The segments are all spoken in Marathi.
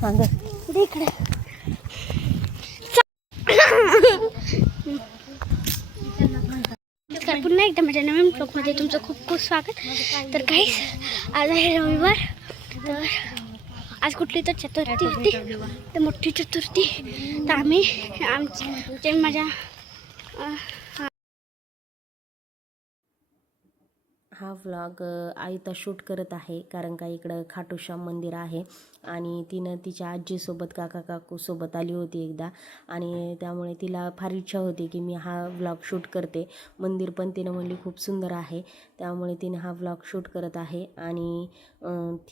सांग इकडे नमस्कार पुन्हा एकदा माझ्या नवीन ब्लॉगमध्ये तुमचं खूप खूप स्वागत. तर काहीच आज आहे रविवार. तर आज कुठली तर चतुर्थी होती. तर मोठी चतुर्थी. तर आम्ही आमचे माझ्या हा व्लॉग आयुता शूट करत आहे कारण का इकडं खाटूश्याम मंदिर आहे. आणि तिनं तिच्या आजीसोबत काका काकूसोबत आली होती एकदा. आणि त्यामुळे तिला फार इच्छा होती की मी हा व्लॉग शूट करते. मंदिर पण तिनं म्हणली खूप सुंदर आहे. त्यामुळे तिनं हा व्लॉग शूट करत आहे. आणि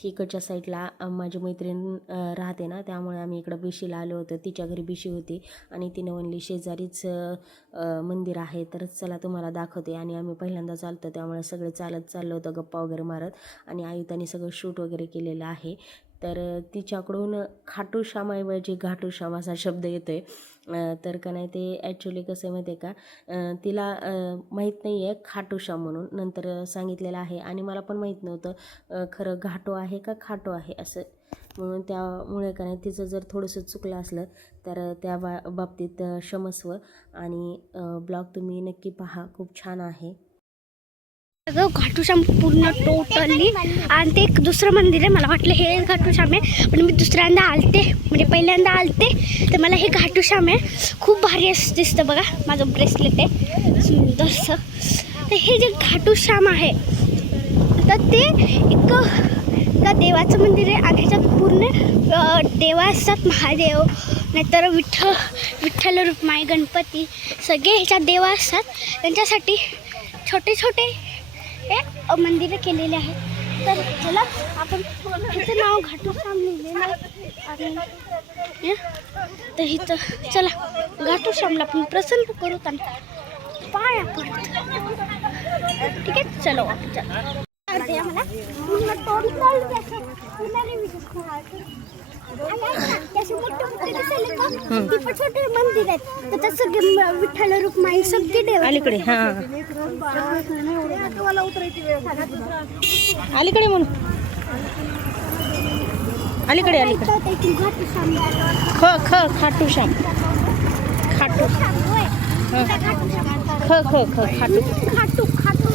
तिकडच्या साईडला माझी मैत्रीण राहते ना त्यामुळे आम्ही इकडं बिशीला आलो होतो. तिच्या घरी बिशी होती. आणि तिनं म्हणली शेजारीच मंदिर आहे तर चला तुम्हाला दाखवते. आणि आम्ही पहिल्यांदा चालतो त्यामुळे सगळे चालत चाललं होतं गप्पा वगैरे मारत आणि आयुताने सगळं शूट वगैरे केलेलं आहे. तर तिच्याकडून खाटू श्यामाऐवजी घाटू श्याम असा शब्द येतो आहे तर का नाही ते ॲक्च्युली कसं आहे माहिती आहे का तिला माहीत नाही आहे खाटू श्याम म्हणून. नंतर सांगितलेलं आहे आणि मला पण माहीत नव्हतं खरं घाटो आहे का खाटो आहे असं. म्हणून त्यामुळे का नाही तिचं जर थोडंसं चुकलं असलं तर त्या बा बाबतीत क्षमस्व आणि ब्लॉग तुम्ही नक्की पहा. खूप छान आहे. सगळं घाटूश्याम पूर्ण टोटली आणि ते एक दुसरं मंदिर आहे मला वाटलं हे घाटूश्याम आहे पण मी दुसऱ्यांदा आलते म्हणजे पहिल्यांदा आलते तर मला हे घाटूश्याम आहे. खूप भारी असं दिसतं बघा माझं ब्रेसलेट आहे. सुंदरसं. तर हे जे घाटूश्याम आहे तर ते एक का देवाचं मंदिर आहे आणि ह्याच्यात पूर्ण अं, देवा असतात महादेव नाहीतर विठ्ठल विठ्ठल रुक्माई गणपती सगळे ह्याच्यात देवा असतात. त्यांच्यासाठी छोटे छोटे हे अ, मंदिरं केलेले आहेत. तर ह्याला आपण ह्याचं नाव घाटूश्याम लिहिलेलं आणि तर हिचं चला घाटूश्यामला आपण प्रसन्न करू त्यांना पाया पडत. ठीक आहे? चलो आपण चला. आवडते अलीकडे हां. अलीकडे म्हणून. अलीकडे अलीकडे. ख ख खाटू श्याम. खाटू. ख ख ख खाटू. खाटू खाटू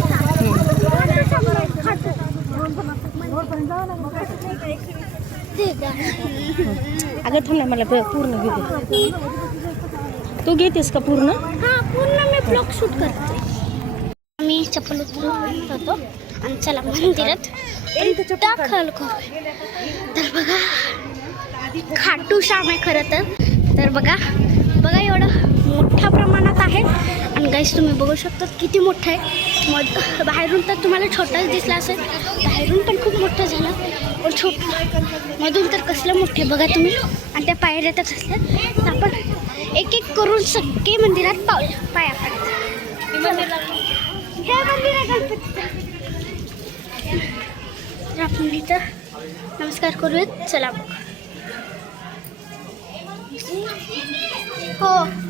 अगं थांब ना मला पूर्ण घेते तू घेतेस का पूर्ण? हां पूर्ण मी ब्लॉग शूट करते. आम्ही चप्पल उतरून होतो आणि चला मंदिरात दाखल करू. तर बघा खाटू श्याम आहे खरं तर. तर बघा बघा एवढं. मोठ्या प्रमाणात आहे. आणि गाईस तुम्ही बघू शकता किती मोठं आहे. मध बाहेरून तर तुम्हाला छोटाच दिसला असेल. बाहेरून पण खूप मोठं झालं. पण छोट मधून तर कसलं मोठे बघा तुम्ही. आणि त्या पायऱ्या तर कसल्या तर आपण एक एक करून सगळे मंदिरात पाव पाया पडतात हे मंदिर आहे गणपतीचं तर आपण इथं नमस्कार करूयात. चला मग. हो.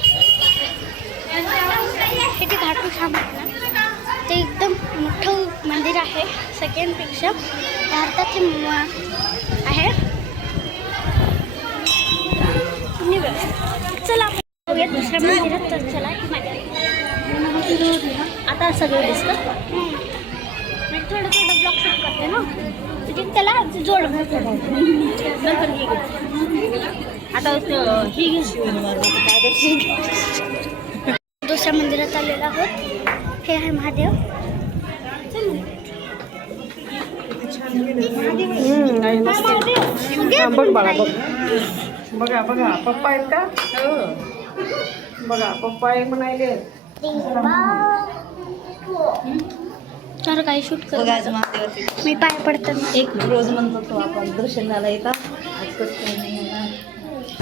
ना ते एकदम मोठं मंदिर आहे सगळ्यांपेक्षा भारतात हे आहे. चला आपण दुसऱ्या मंदिरात. तर चला आता सगळं दिसतं. मी थोडं थोडं ब्लॉक सेट करते ना. म्हणजे त्याला जोड. आता ही दुसऱ्या मंदिरात आलेलो आहोत. हे आहे महादेव. बघ बघ. बघा बघा पप्पा आहेत का? हो. बघा पप्पा आहे म्हणाले तर काही शूट कर मी पाय पडतात एक रोज म्हणतो तो आपण दर्शनाला येतात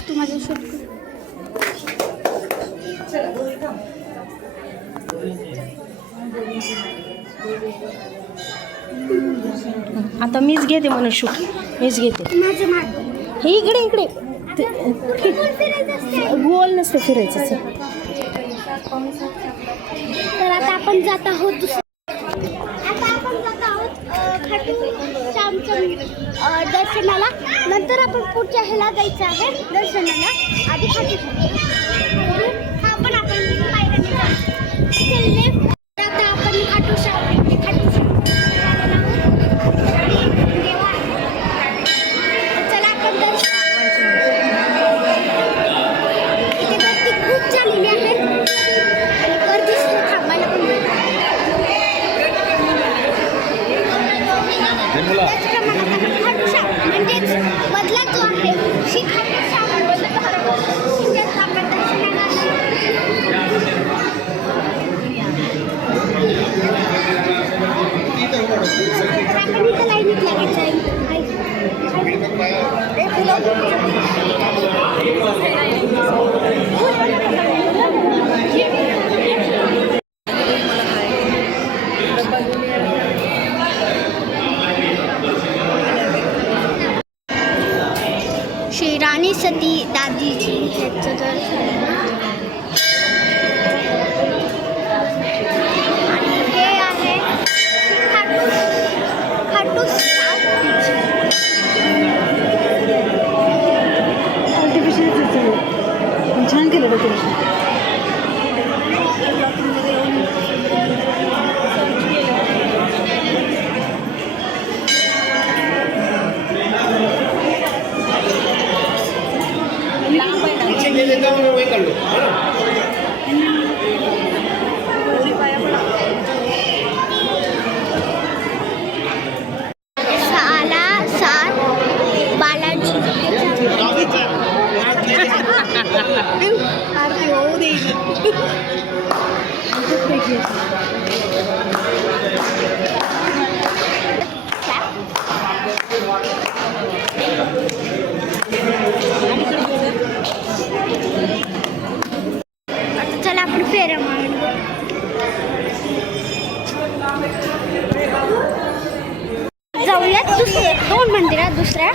तू माझं शूट कर. आता मीच घेते म्हणून शूट. मीच घेते. हे इकडे इकडे. ते- गोल नसतं फिरायचं तर आता आपण जात आहोत आता आपण जात आहोत खाटू दर्शनाला. नंतर आपण पुढच्या ह्याला जायचं आहे दर्शनाला. आधी खाटू त्याचप्रमाणे आता खाटूश्याम म्हणजेच मधला जो आहे. श्री खाटूश्याम म्हणजेच आपण दर्शनाला तर आपण इथं लाईनीत लागायचं आहे. ए, श्री राणी सती दादीजी ह्याचं दर्शन आणि हे आहे श्री खाटू खाटू छान केलं दुसऱ्या?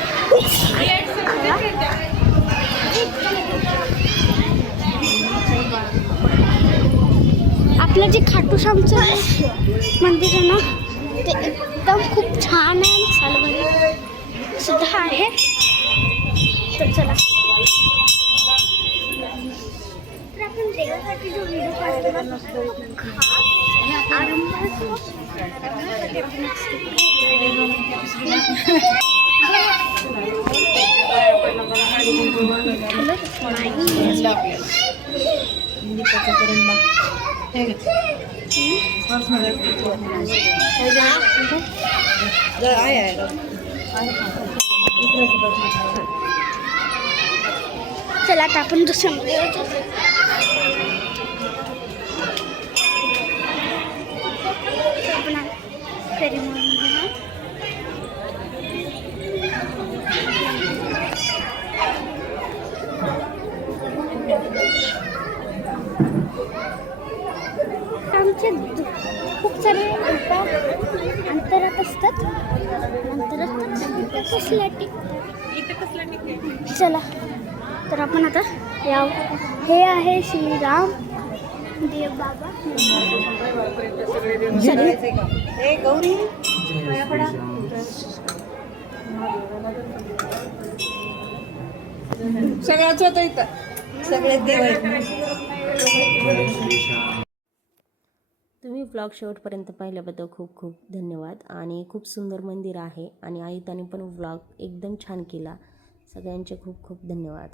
आपलं जे खाटू श्यामचं मंदिर आहे ना ते एकदम खूप छान आहे आणि सालभरी सुद्धा आहे. तर चला. तर आपण देवासाठी जो व्हिडिओ काढतो आरंभ आहे चला आता आपण दुसऱ्या मंदिरात आपण आता फेरी मारून घेणार. आमचे दु- खूप सारे एका अंतरात असतात अंतरात कसल्या चला तर आपण आता या हे आहे श्रीराम देव बाबा. गौरी. सगळ्याच होतं इथं. सगळे देव ब्लॉग शेवटपर्यंत पाहिल्याबद्दल खूप खूप धन्यवाद. आणि खूप सुंदर मंदिर आहे. आणि आयुताने पण व्लॉग एकदम छान केला. सगळ्यांचे खूप खूप धन्यवाद.